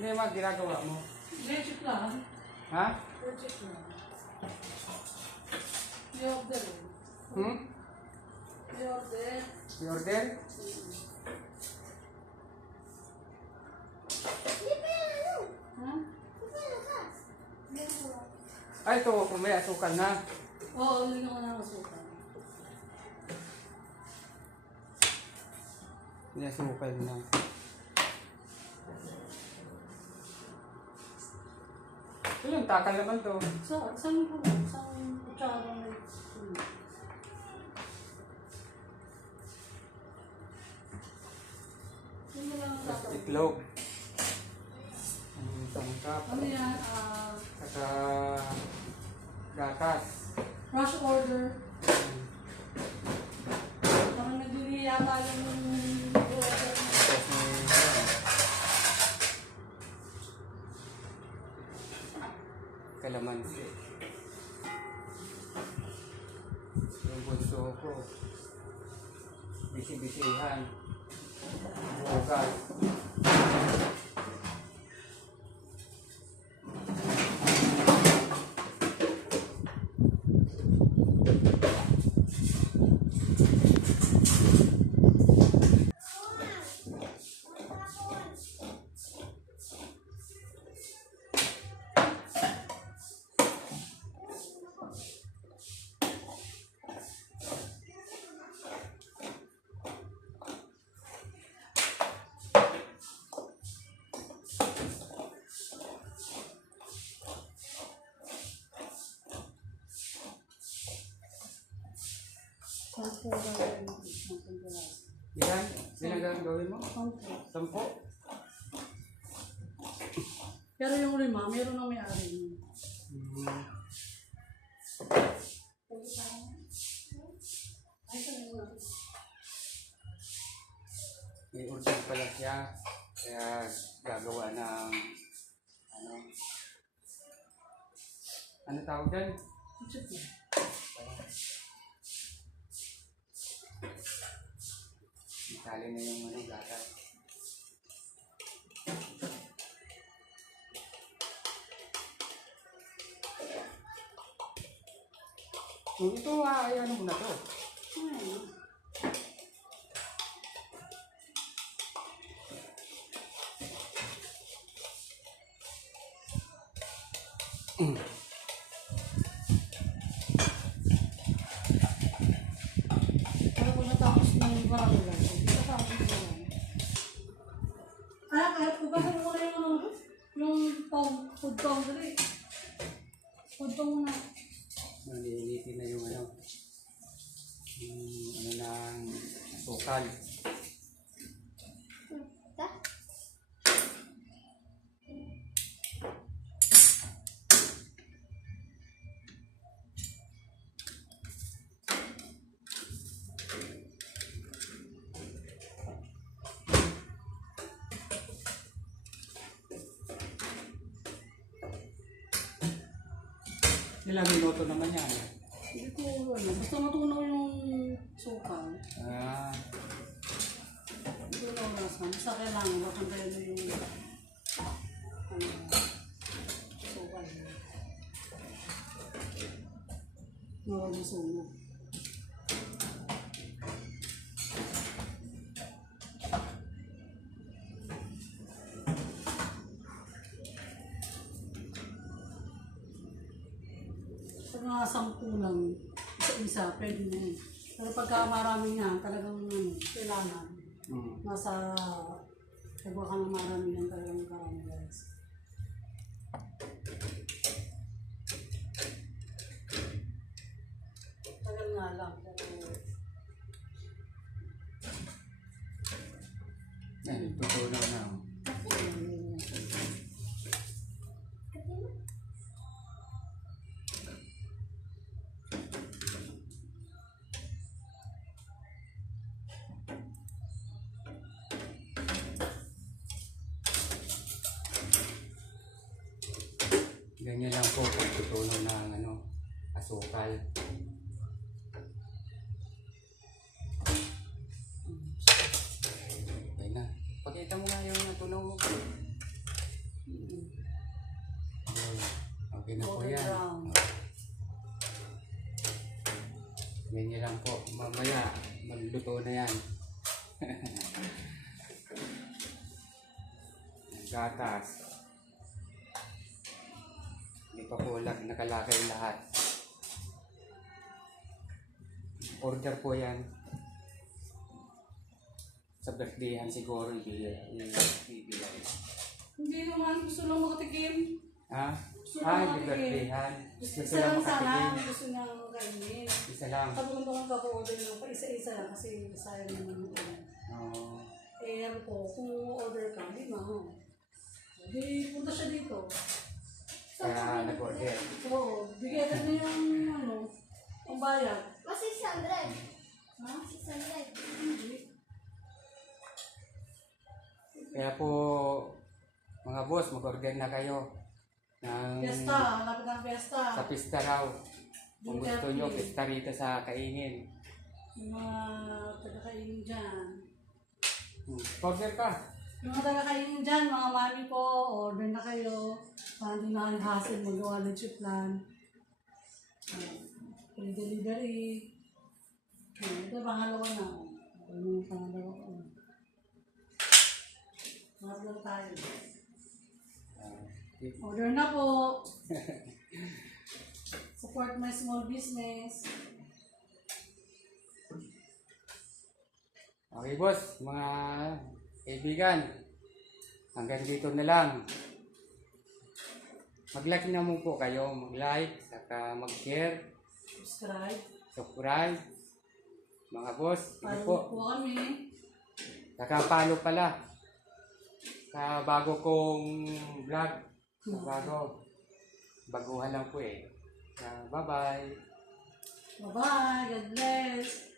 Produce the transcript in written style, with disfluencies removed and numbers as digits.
Hindi naman ginagawa mo. Legit lang. Ha? Legit lang. I-order. I-order. I-order? Ha? Ay, ito, kung may asukal na. Oo, hindi ko na masukan. May asukal na. Ito yung takal naman to. Saan ko lang? Saan kutsara na ito? Hindi lang ang tatawag. Itlog. Ang tangkap. Ano yan? Saka gatas. Rush order. Parang nagbili yata yung order na. Tapos may kalamansi. Yung bunso ko. Bisi-bisihan. Bukas. Ilan? Ilan ang gawin mo? 10? Pero yung lima, meron na may-ari niya. May order pala siya. Kaya gagawa ng ano tawag dyan? Itali na yung gatas. Kung ito ay ano muna to? Pero kung natapos ng marami lang, natapos na lang. Kaya ugasan mo na yung food counter eh. Food counter na. Nalilitin na yung ano ng sukal. Ilang minuto naman yan? Hindi ko ano. Basta matunaw yung sukal. Hindi ko na orasan. Basta kailangan makantayan mo yung sukal. Nawag mo sunog. Pag mga 10 lang, isa-isa, pwede na yun. Pero pagka marami nga, talagang kailangan. Nasa, kaya ka na marami yan, talagang marami guys. Tagal nga lang, pero... Yan, tutunaw na. Ganyan lang po kung tutunaw ng asukal. Okay na. Pakita mo nga yung natunaw mo. Okay na po golden yan. brown. Ganyan lang po. Mamaya, magluto na yan. Gatas. Hindi pa po nakalakay lahat. Order po yan. Sa birthdayhan siguro ibigay. Hindi naman gusto lang makatikim. Ha? Gusto lang Hindi makatikim. birthdayhan. Isa lang sana, gusto niya kainin. Isa lang. Sabi ko naman kako-order lang pa isa-isa lang kasi sayang naman yung ano. Oo. Eh, ano po, kung order ka, hindi na. Hindi, punta siya dito. Kaya nag-order. Oo, bigay ka na yung ano, ang bayad. Mas 600. Ha? 600. Hindi. Kaya po, mga boss, mag-order na kayo. Ng, Fiesta, hanapin ng fiesta. sa pista raw. Kung gusto nyo, pista rito sa kaingin. Yung mga taga-kainin dyan. Order ka. Yung mga taga-kainin dyan, mga mami po, order na kayo. Para hindi na kayo hassle magawa ng chip plan. Free delivery. Ito, pangalawa na. Ito yung pangalawa ko. Harap lang tayo. Order na po. Support my small business. Okay boss, mga kaibigan. Hanggang dito na lang. Mag-like na mo po kayo. Mag-like, saka mag-share, Subscribe. Mga boss, ito Follow po. po kami. Saka follow pala. Sa bago kong vlog. Baguhan lang po eh. Bye-bye. Bye-bye. God bless.